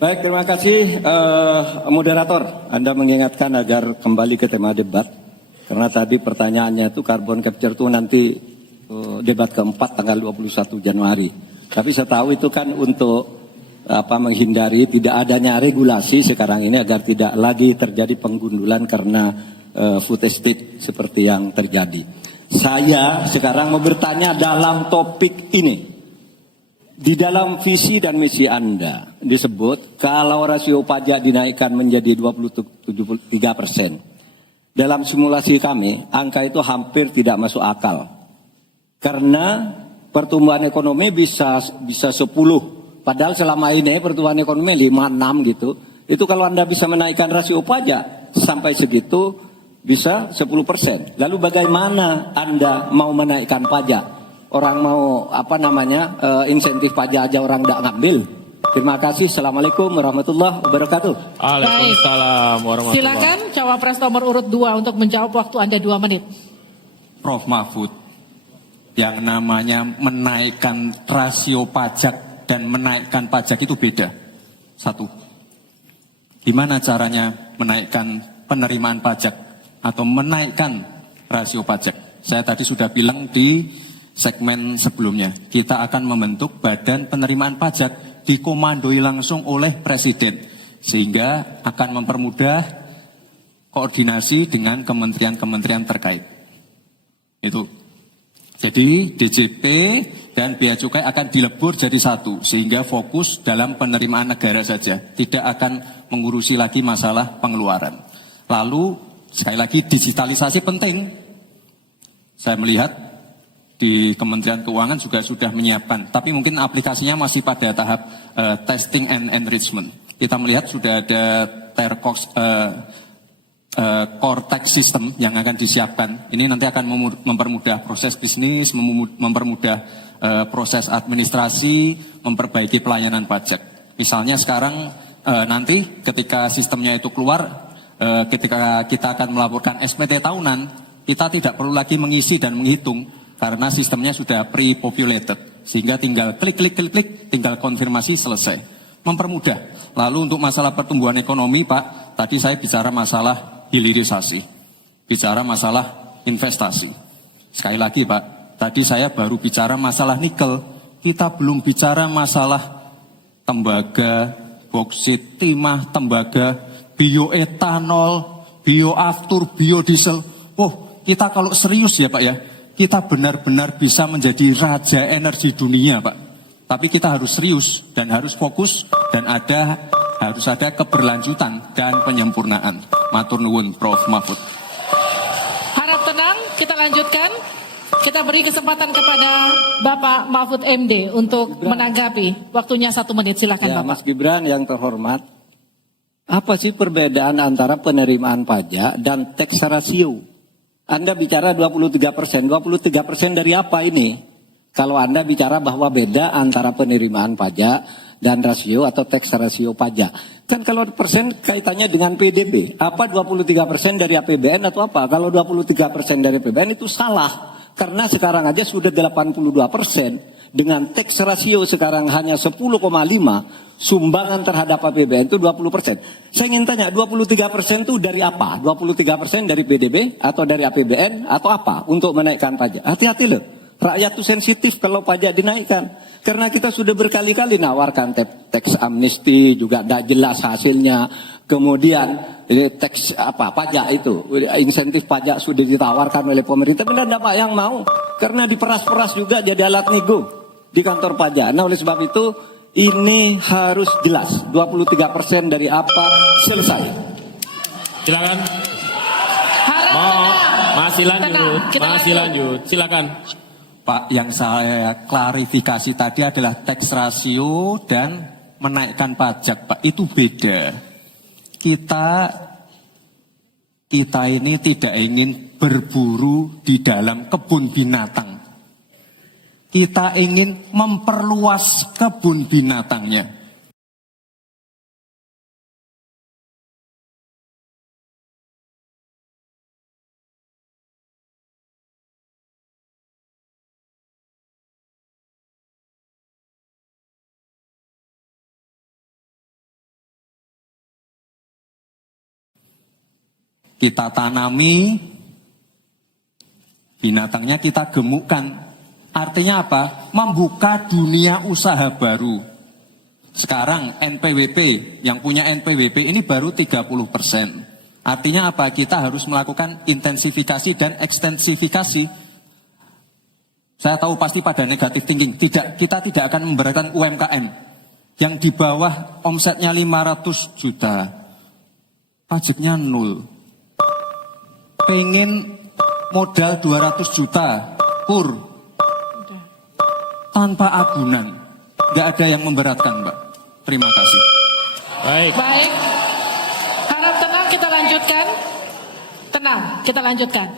Baik, terima kasih moderator. Anda mengingatkan agar kembali ke tema debat. Karena tadi pertanyaannya itu carbon capture itu nanti debat keempat tanggal 21 Januari. Tapi saya tahu itu kan untuk menghindari tidak adanya regulasi sekarang ini agar tidak lagi terjadi penggundulan karena food estate seperti yang terjadi. Saya sekarang mau bertanya dalam topik ini. Di dalam visi dan misi Anda disebut kalau rasio pajak dinaikkan menjadi 23%. Dalam simulasi kami, angka itu hampir tidak masuk akal. Karena pertumbuhan ekonomi bisa 10. Padahal selama ini pertumbuhan ekonomi 5-6 gitu. Itu kalau Anda bisa menaikkan rasio pajak sampai segitu bisa 10%. Lalu bagaimana Anda mau menaikkan pajak? Orang mau insentif pajak aja orang tidak ngambil. Terima kasih. Assalamualaikum warahmatullahi wabarakatuh. Waalaikumsalam warahmatullahi. Silakan cawapres nomor urut 2 untuk menjawab, waktu Anda 2 menit. Prof Mahfud, yang namanya menaikkan rasio pajak dan menaikkan pajak itu beda. Satu, gimana caranya menaikkan penerimaan pajak atau menaikkan rasio pajak? Saya tadi sudah bilang di segmen sebelumnya, kita akan membentuk badan penerimaan pajak dikomandoi langsung oleh Presiden, sehingga akan mempermudah koordinasi dengan kementerian-kementerian terkait. Itu. Jadi DJP dan Bea Cukai akan dilebur jadi satu, sehingga fokus dalam penerimaan negara saja, tidak akan mengurusi lagi masalah pengeluaran. Lalu sekali lagi digitalisasi penting. Saya melihat di Kementerian Keuangan juga sudah menyiapkan, tapi mungkin aplikasinya masih pada tahap testing and enrichment. Kita melihat sudah ada core tax system yang akan disiapkan. Ini nanti akan mempermudah proses bisnis, mempermudah proses administrasi, memperbaiki pelayanan pajak. Misalnya sekarang nanti ketika sistemnya itu keluar, ketika kita akan melaporkan SPT tahunan, kita tidak perlu lagi mengisi dan menghitung, karena sistemnya sudah pre-populated, sehingga tinggal klik, tinggal konfirmasi, selesai. Mempermudah. Lalu untuk masalah pertumbuhan ekonomi, Pak, tadi saya bicara masalah hilirisasi, bicara masalah investasi. Sekali lagi, Pak, tadi saya baru bicara masalah nikel, kita belum bicara masalah tembaga, boksit, timah, tembaga, bioetanol, bioaftur, biodiesel. Oh, kita kalau serius ya Pak ya, kita benar-benar bisa menjadi raja energi dunia, Pak. Tapi kita harus serius dan harus fokus dan harus ada keberlanjutan dan penyempurnaan. Matur nuwun, Prof Mahfud. Harap tenang, kita lanjutkan. Kita beri kesempatan kepada Bapak Mahfud MD untuk menanggapi. Waktunya 1 menit, silakan Ya, Bapak. Mas Gibran yang terhormat, apa sih perbedaan antara penerimaan pajak dan tax ratio? Anda bicara 23%, 23% dari apa ini? Kalau Anda bicara bahwa beda antara penerimaan pajak dan rasio atau tax rasio pajak. Kan kalau persen kaitannya dengan PDB, apa 23% dari APBN atau apa? Kalau 23% dari APBN itu salah. Karena sekarang aja sudah 82%. Dengan tax rasio sekarang hanya 10,5, sumbangan terhadap APBN itu 20%. Saya ingin tanya, 23% itu dari apa? 23% dari PDB atau dari APBN atau apa untuk menaikkan pajak? Hati-hati loh, rakyat itu sensitif kalau pajak dinaikkan. Karena kita sudah berkali-kali nawarkan tax amnesty, juga tidak jelas hasilnya. Kemudian tax pajak itu, insentif pajak sudah ditawarkan oleh pemerintah, benar tidak Pak yang mau? Karena diperas-peras juga jadi alat nego di kantor pajak. Nah oleh sebab itu ini harus jelas 23% dari apa, selesai. Silakan. Masih lanjut. Silakan. Pak, yang saya klarifikasi tadi adalah tax ratio dan menaikkan pajak, Pak. Itu beda. Kita ini tidak ingin berburu di dalam kebun binatang. Kita ingin memperluas kebun binatangnya. kita tanami, binatangnya kita gemukkan. Artinya apa? Membuka dunia usaha baru. Sekarang NPWP, yang punya NPWP ini baru 30%. Artinya apa? Kita harus melakukan intensifikasi dan ekstensifikasi. Saya tahu pasti pada negatif thinking. Tidak, kita tidak akan memberatkan UMKM yang di bawah omsetnya 500 juta. Pajaknya 0. Pengen modal 200 juta kur tanpa agunan, nggak ada yang memberatkan, Mbak. Terima kasih. Baik. Baik. Harap tenang, kita lanjutkan. Tenang, kita lanjutkan.